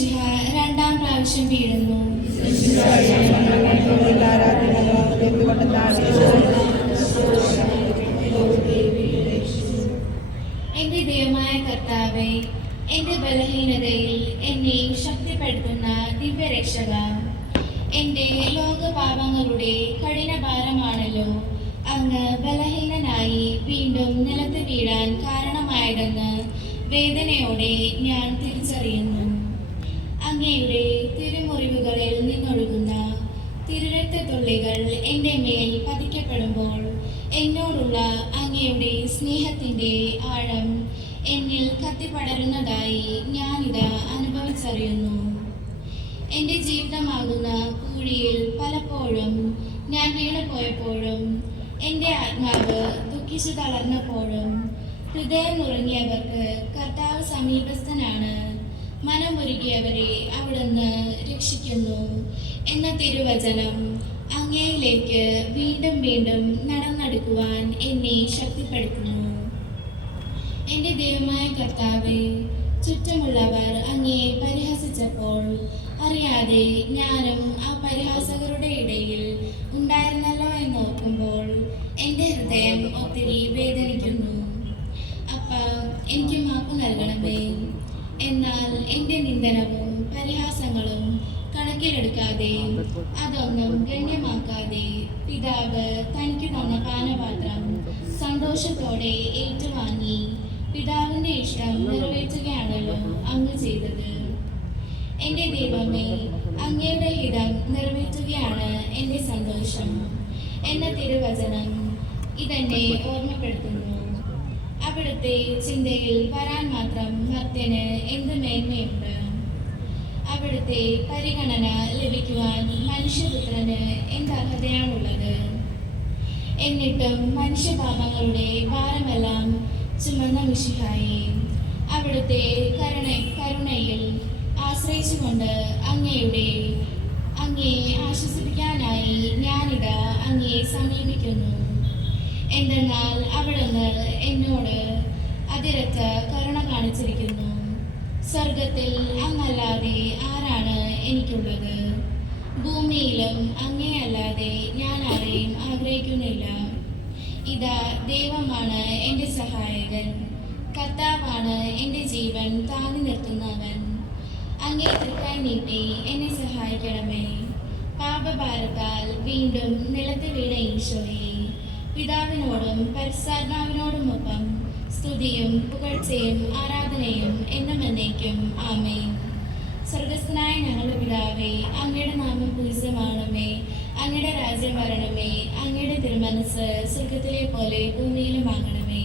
മിശിഹ രണ്ടാം പ്രാവശ്യം വീഴുന്നു. എന്റെ ദൈവമായ കർത്താവേ, എന്റെ ബലഹീനതയിൽ എന്നെ ശക്തിപ്പെടുത്തുന്ന ദിവ്യരക്ഷക, എന്റെ ലോകപാപങ്ങളുടെ കഠിനഭാരമാണല്ലോ അങ്ങ് ബലഹീനനായി വീണ്ടും നിലത്ത് വീഴാൻ കാരണമായതെന്ന് വേദനയോടെ ഞാൻ തിരിച്ചറിയുന്നു. അങ്ങയുടെ തിരുമുറിവുകളിൽ നിന്നൊഴുകുന്ന തിരുരക്തത്തുള്ളികൾ എൻ്റെ മേൽ പതിക്കപ്പെടുമ്പോൾ എന്നോടുള്ള അങ്ങയുടെ സ്നേഹത്തിൻ്റെ ആഴം എന്നിൽ കത്തിപ്പടരുന്നതായി ഞാനിത് അനുഭവിച്ചറിയുന്നു. എൻ്റെ ജീവിതമാകുന്ന കുഴിയിൽ പലപ്പോഴും ഞാൻ വീണുപോയപ്പോഴും എൻ്റെ ആത്മാവ് ദുഃഖിച്ചു തളർന്നപ്പോഴും ഹൃദയം നുറങ്ങിയവർക്ക് കർത്താവ് സമീപസ്ഥനാണ്, മനമൊരുകിയവരെ അവിടുന്ന് രക്ഷിക്കുന്നു എന്ന തിരുവചനം അങ്ങയിലേക്ക് വീണ്ടും വീണ്ടും നടന്നെടുക്കുവാൻ എന്നെ ശക്തിപ്പെടുത്തുന്നു. എൻ്റെ ദൈവമായ കർത്താവേ, ചുറ്റുമുള്ളവർ അങ്ങയെ പരിഹസിച്ചപ്പോൾ അറിയാതെ ഞാനും ആ പരിഹാസകരുടെ ഇടയിൽ ഉണ്ടായിരുന്നല്ലോ എന്നോർക്കുമ്പോൾ എൻ്റെ ഹൃദയം ഒത്തിരി വേദനിക്കുന്നു. അപ്പ, എനിക്ക് മാപ്പ് നൽകണമേ. എന്നാൽ എൻ്റെ നിന്ദനവും പരിഹാസങ്ങളും കണക്കിലെടുക്കാതെ, അതൊന്നും ഗണ്യമാക്കാതെ പിതാവ് തനിക്ക് തന്ന പാനപാത്രം സന്തോഷത്തോടെ ഏറ്റുവാങ്ങി പിതാവിൻ്റെ ഇഷ്ടം നിറവേറ്റുകയാണല്ലോ അങ്ങ് ചെയ്തത്. എൻ്റെ ദൈവമേ, അങ്ങയുടെ ഹിതം നിറവേറ്റുകയാണ് എൻ്റെ സന്തോഷം എന്ന തിരുവചനം ഇതെന്നെ ഓർമ്മപ്പെടുത്തുന്നു. അവിടുത്തെ ചിന്തയിൽ വരാൻ മാത്രം മർത്യന് എന്ത് മേന്മയുണ്ട്? അവിടുത്തെ പരിഗണന ലഭിക്കുവാൻ മനുഷ്യപുത്രന് എന്തർഹതയാണുള്ളത്? എന്നിട്ടും മനുഷ്യപാപങ്ങളുടെ ഭാരമെല്ലാം ചുമന്ന മിശിഹായെ, അവിടുത്തെ കരുണയിൽ ആശ്രയിച്ചുകൊണ്ട് അങ്ങയെ ആശ്വസിപ്പിക്കാനായി ഞാനിതാ അങ്ങയെ സമീപിക്കുന്നു. എന്തെന്നാൽ അവിടുന്ന് എന്നോട് അതിരറ്റ കരുണ കാണിച്ചിരിക്കുന്നു. സ്വർഗത്തിൽ അങ്ങല്ലാതെ ആരാണ് എനിക്കുള്ളത്? ഭൂമിയിലും അങ്ങയെയല്ലാതെ ഞാൻ ആരെയും ആഗ്രഹിക്കുന്നില്ല. ഇതാ ദൈവമാണ് എൻ്റെ സഹായകൻ, കർത്താവാണ് എൻ്റെ ജീവൻ താങ്ങി നിർത്തുന്നവൻ. അങ്ങേ തൃക്കൈ നീട്ടി എന്നെ സഹായിക്കണമേ. പാപഭാരത്താൽ വീണ്ടും നിലത്ത് വീണ ഈശോയെ, പിതാവിനോടും പരിശുദ്ധാത്മാവിനോടുമൊപ്പം സ്തുതിയും പുകഴ്ചയും ആരാധനയും എന്നും എന്നേക്കും ആമേൻ. സ്വർഗസ്ഥനായ ഞങ്ങളുടെ പിതാവേ, അങ്ങയുടെ നാമം പൂജിതമാകണമേ. അങ്ങയുടെ രാജ്യം വരണമേ. അങ്ങയുടെ തിരുമനസ് സ്വർഗത്തിലെ പോലെ ഭൂമിയിലും ആകണമേ.